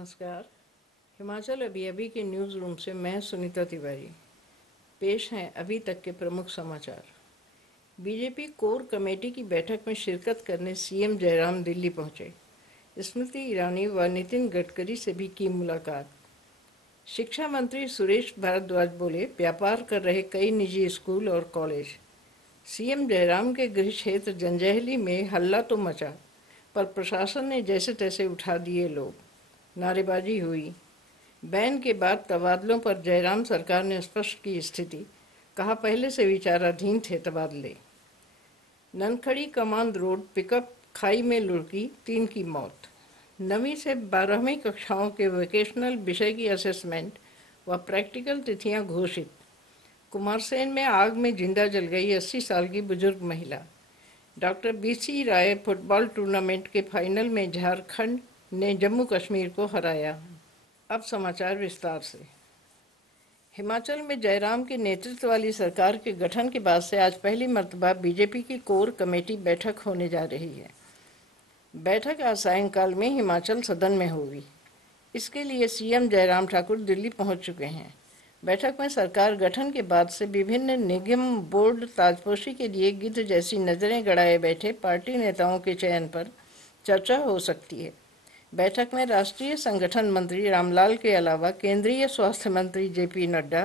नमस्कार। हिमाचल अभी अभी के न्यूज़ रूम से मैं सुनीता तिवारी। पेश हैं अभी तक के प्रमुख समाचार। बीजेपी कोर कमेटी की बैठक में शिरकत करने सीएम जयराम दिल्ली पहुंचे। स्मृति ईरानी व नितिन गडकरी से भी की मुलाकात। शिक्षा मंत्री सुरेश भारद्वाज बोले, व्यापार कर रहे कई निजी स्कूल और कॉलेज। सीएम जयराम के गृह क्षेत्र जंजैहली में हल्ला तो मचा, पर प्रशासन ने जैसे तैसे उठा दिए लोग। नारेबाजी हुई। बैन के बाद तबादलों पर जयराम सरकार ने स्पष्ट की स्थिति, कहा पहले से विचाराधीन थे तबादले। ननखड़ी कमांद रोड पिकअप खाई में लुढ़की, 3 की मौत। 9वीं से 12वीं कक्षाओं के वोकेशनल विषय की असेसमेंट व प्रैक्टिकल तिथियां घोषित। कुमारसेन में आग में जिंदा जल गई 80 साल की बुजुर्ग महिला। डॉक्टर BC राय फुटबॉल टूर्नामेंट के फाइनल में झारखंड ने जम्मू कश्मीर को हराया। अब समाचार विस्तार से। हिमाचल में जयराम के नेतृत्व वाली सरकार के गठन के बाद से आज पहली मर्तबा बीजेपी की कोर कमेटी बैठक होने जा रही है। बैठक आज सायंकाल में हिमाचल सदन में होगी। इसके लिए सीएम जयराम ठाकुर दिल्ली पहुंच चुके हैं। बैठक में सरकार गठन के बाद से विभिन्न निगम बोर्ड ताजपोशी के लिए गिद्ध जैसी नजरें गड़ाए बैठे पार्टी नेताओं के चयन पर चर्चा हो सकती है। बैठक में राष्ट्रीय संगठन मंत्री रामलाल के अलावा केंद्रीय स्वास्थ्य मंत्री JP नड्डा,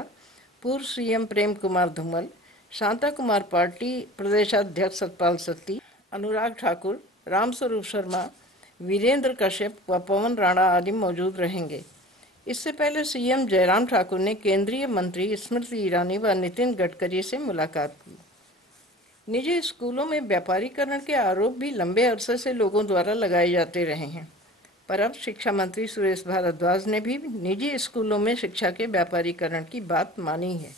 पूर्व सीएम प्रेम कुमार धूमल, शांता कुमार पार्टी प्रदेशाध्यक्ष सतपाल सत्ती, अनुराग ठाकुर, रामस्वरूप शर्मा, वीरेंद्र कश्यप व पवन राणा आदि मौजूद रहेंगे। इससे पहले सीएम जयराम ठाकुर ने केंद्रीय मंत्री स्मृति ईरानी व नितिन गडकरी से मुलाकात की। निजी स्कूलों में व्यापारीकरण के आरोप भी लंबे अरसे से लोगों द्वारा लगाए जाते रहे हैं, पर अब शिक्षा मंत्री सुरेश भारद्वाज ने भी निजी स्कूलों में शिक्षा के व्यापारीकरण की बात मानी है।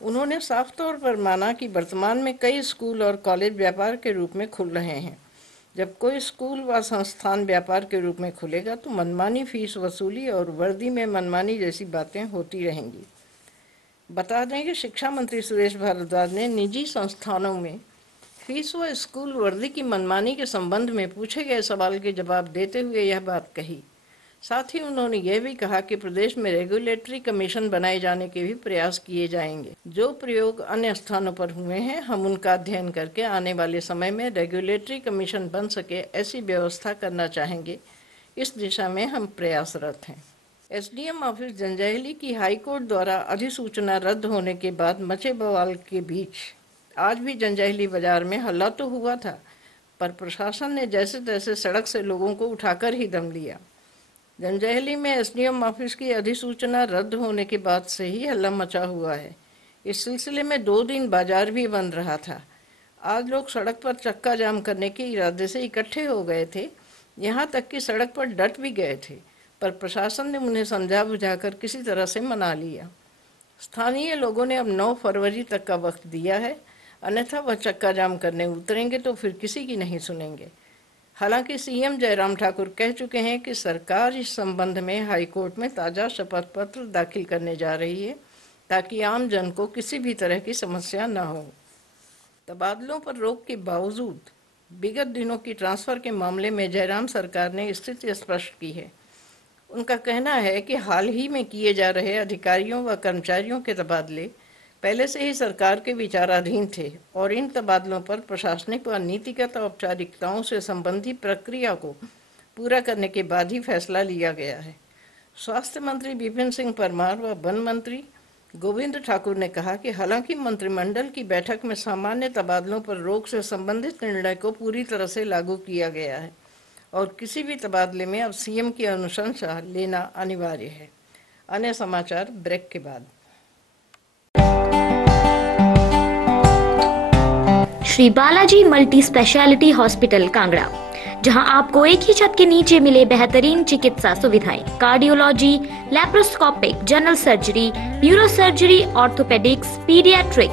उन्होंने साफ तौर पर माना कि वर्तमान में कई स्कूल और कॉलेज व्यापार के रूप में खुल रहे हैं। जब कोई स्कूल व संस्थान व्यापार के रूप में खुलेगा तो मनमानी फीस वसूली और वर्दी में मनमानी जैसी बातें होती रहेंगी। बता दें कि शिक्षा मंत्री सुरेश भारद्वाज ने निजी संस्थानों में फीस व स्कूल वर्दी की मनमानी के संबंध में पूछे गए सवाल के जवाब देते हुए यह बात कही। साथ ही उन्होंने यह भी कहा कि प्रदेश में रेगुलेटरी कमीशन बनाए जाने के भी प्रयास किए जाएंगे। जो प्रयोग अन्य स्थानों पर हुए हैं, हम उनका अध्ययन करके आने वाले समय में रेगुलेटरी कमीशन बन सके ऐसी व्यवस्था करना चाहेंगे। इस दिशा में हम प्रयासरत हैं। SDM ऑफिस जंजैहली की हाईकोर्ट द्वारा अधिसूचना रद्द होने के बाद मचे बवाल के बीच आज भी जंजैहली बाजार में हल्ला तो हुआ था, पर प्रशासन ने जैसे तैसे सड़क से लोगों को उठाकर ही दम लिया। जंजैहली में SDM ऑफिस की अधिसूचना रद्द होने के बाद से ही हल्ला मचा हुआ है। इस सिलसिले में 2 दिन बाजार भी बंद रहा था। आज लोग सड़क पर चक्का जाम करने के इरादे से इकट्ठे हो गए थे, यहाँ तक कि सड़क पर डट भी गए थे, पर प्रशासन ने उन्हें समझा बुझाकर किसी तरह से मना लिया। स्थानीय लोगों ने अब 9 फरवरी तक का वक्त दिया है, अन्यथा वह चक्का जाम करने उतरेंगे तो फिर किसी की नहीं सुनेंगे। हालांकि सीएम जयराम ठाकुर कह चुके हैं कि सरकार इस संबंध में हाईकोर्ट में ताज़ा शपथ पत्र दाखिल करने जा रही है, ताकि आम जन को किसी भी तरह की समस्या न हो। तबादलों पर रोक के बावजूद विगत दिनों की ट्रांसफर के मामले में जयराम सरकार ने स्थिति स्पष्ट की है। उनका कहना है कि हाल ही में किए जा रहे अधिकारियों व कर्मचारियों के तबादले पहले से ही सरकार के विचाराधीन थे और इन तबादलों पर प्रशासनिक व नीतिगत औपचारिकताओं से संबंधी प्रक्रिया को पूरा करने के बाद ही फैसला लिया गया है। स्वास्थ्य मंत्री विपिन सिंह परमार व वन मंत्री गोविंद ठाकुर ने कहा कि हालांकि मंत्रिमंडल की बैठक में सामान्य तबादलों पर रोक से संबंधित निर्णय को पूरी तरह से लागू किया गया है और किसी भी तबादले में अब सीएम की अनुशंसा लेना अनिवार्य है। अन्य समाचार ब्रेक के बाद। Shri Balaji multi speciality hospital Kangra, जहां आपको एक ही छत के नीचे मिले बेहतरीन चिकित्सा सुविधाएं, cardiology, laparoscopic, general surgery, neuro surgery, orthopaedics, paediatric,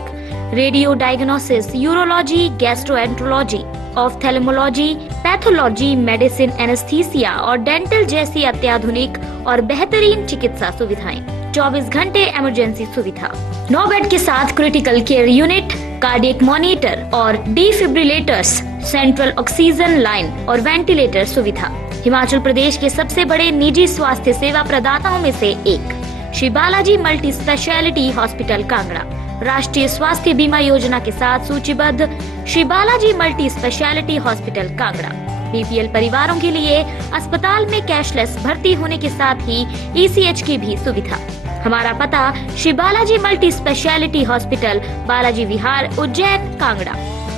radio diagnosis, urology, gastroenterology, ophthalmology, pathology, medicine, anaesthesia और डेंटल जैसी अत्याधुनिक और बेहतरीन चिकित्सा सुविधाएं, 24 घंटे इमरजेंसी सुविधा, 9 बेड के साथ critical care unit, cardiac monitor और डिफिब्रिलेटर्स, सेंट्रल ऑक्सीजन लाइन और वेंटिलेटर सुविधा, हिमाचल प्रदेश के सबसे बड़े निजी स्वास्थ्य सेवा प्रदाताओं में से एक Shri Balaji multi speciality hospital Kangra राष्ट्रीय स्वास्थ्य बीमा योजना के साथ सूचीबद्ध Shri Balaji multi speciality hospital Kangra BPL परिवारों के लिए अस्पताल में कैशलेस भर्ती होने के साथ ही ईसीएच की भी सुविधा। हमारा पता Shri Balaji multi speciality hospital, Balaji Vihar, Ujjain, Kangra.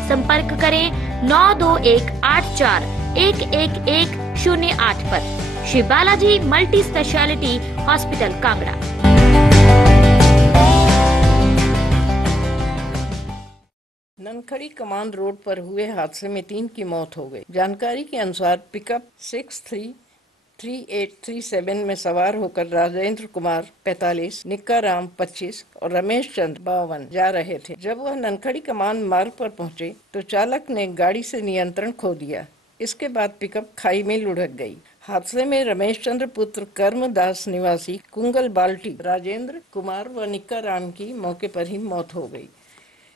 संपर्क करें 9218411108 पर। Shri Balaji multi speciality hospital Kangra. Nankhari command road पर हुए हादसे में 3 की मौत हो गई। जानकारी के अनुसार पिकअप 633837 में सवार होकर राजेंद्र कुमार 45, निक्का राम 25 और रमेश चंद्र 52 जा रहे थे। जब वह ननखड़ी कमांड मार्ग पर पहुंचे तो चालक ने गाड़ी से नियंत्रण खो दिया। इसके बाद पिकअप खाई में लुढ़क गई। हादसे में रमेश चंद्र पुत्र कर्मदास निवासी कुंगल बाल्टी, राजेंद्र कुमार व निक्का राम की मौके पर ही मौत हो गई।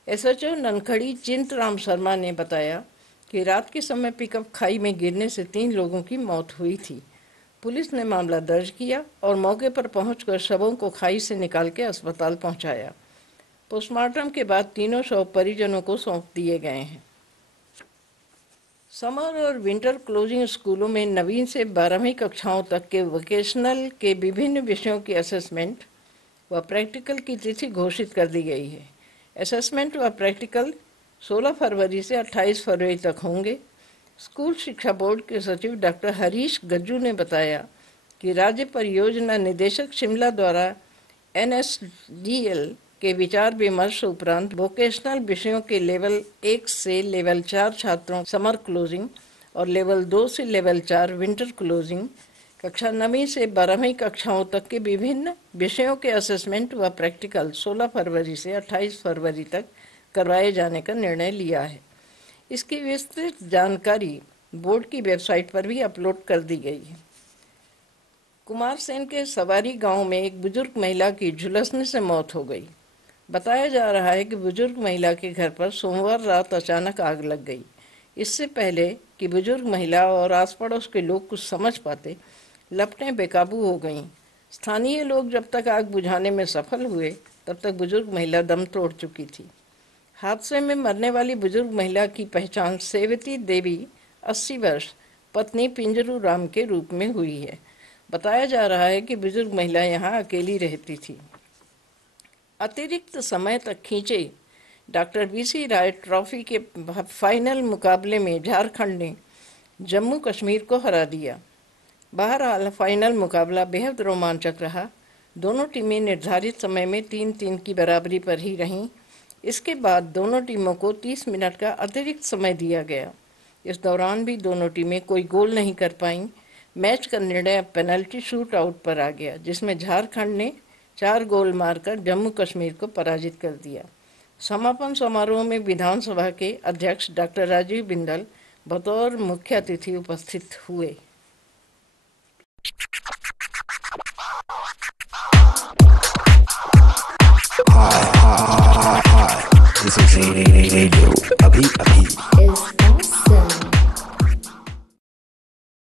एसएचओ ननखड़ी चिंतराम शर्मा ने बताया कि रात के समय पिकअप खाई में गिरने से 3 लोगों की मौत हुई थी। पुलिस ने मामला दर्ज किया और मौके पर पहुंचकर शवों को खाई से निकाल के अस्पताल पहुंचाया। पोस्टमार्टम के बाद तीनों शव परिजनों को सौंप दिए गए हैं। समर और विंटर क्लोजिंग स्कूलों में नवीं से 12वीं कक्षाओं तक के वोकेशनल के विभिन्न विषयों की असेसमेंट व प्रैक्टिकल की तिथि घोषित कर दी गई है। असेसमेंट व प्रैक्टिकल 16 फरवरी से 28 फरवरी तक होंगे। स्कूल शिक्षा बोर्ड के सचिव डॉक्टर हरीश गज्जू ने बताया कि राज्य परियोजना निदेशक शिमला द्वारा NSDL के विचार विमर्श उपरांत वोकेशनल विषयों के लेवल 1 से लेवल 4 छात्रों समर क्लोजिंग और लेवल 2 से लेवल 4 विंटर क्लोजिंग, कक्षा 9वीं से 12वीं कक्षाओं तक के विभिन्न विषयों के असेसमेंट व प्रैक्टिकल 16 फरवरी से 28 फरवरी तक करवाए जाने का निर्णय लिया है। इसकी विस्तृत जानकारी बोर्ड की वेबसाइट पर भी अपलोड कर दी गई है। कुमारसेन के सवारी गांव में एक बुजुर्ग महिला की झुलसने से मौत हो गई। बताया जा रहा है कि बुजुर्ग महिला के घर पर सोमवार रात अचानक आग लग गई। इससे पहले कि बुजुर्ग महिला और आस पड़ोस के लोग कुछ समझ पाते, लपटें बेकाबू हो गईं। स्थानीय लोग जब तक आग बुझाने में सफल हुए तब तक बुजुर्ग महिला दम तोड़ चुकी थी। हादसे में मरने वाली बुजुर्ग महिला की पहचान सेवती देवी 80 वर्ष पत्नी पिंजरू राम के रूप में हुई है। बताया जा रहा है कि बुजुर्ग महिला यहां अकेली रहती थी। अतिरिक्त समय तक खींचे डॉक्टर BC राय ट्रॉफी के फाइनल मुकाबले में झारखंड ने जम्मू कश्मीर को हरा दिया। बहरहाल फाइनल मुकाबला बेहद रोमांचक रहा। दोनों टीमें निर्धारित समय में 3-3 की बराबरी पर ही रहीं। इसके बाद दोनों टीमों को 30 मिनट का अतिरिक्त समय दिया गया। इस दौरान भी दोनों टीमें कोई गोल नहीं कर पाईं। मैच का निर्णय पेनल्टी शूट आउट पर आ गया, जिसमें झारखंड ने 4 गोल मारकर जम्मू कश्मीर को पराजित कर दिया। समापन समारोह में विधानसभा के अध्यक्ष डॉक्टर राजीव बिंदल बतौर मुख्य अतिथि उपस्थित हुए। This is Radio Abhi Abhi.